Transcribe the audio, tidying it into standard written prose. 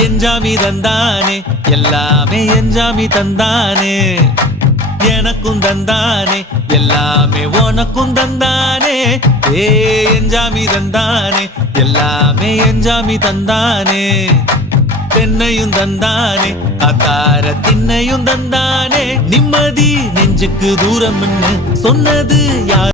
என்ஜாமி தந்தானே எல்லாமே என்ஜாமி தந்தானே எனக்கும் தந்தானே எல்லாமே உனக்கும் தந்தானே ஏ என்ஜாமி தந்தானே எல்லாமே என்ஜாமி தந்தானே தென்னையும் தந்தானே காத்தார திண்ணையும் தந்தானே நிம்மதி நெஞ்சுக்கு தூரம் சொன்னது யார்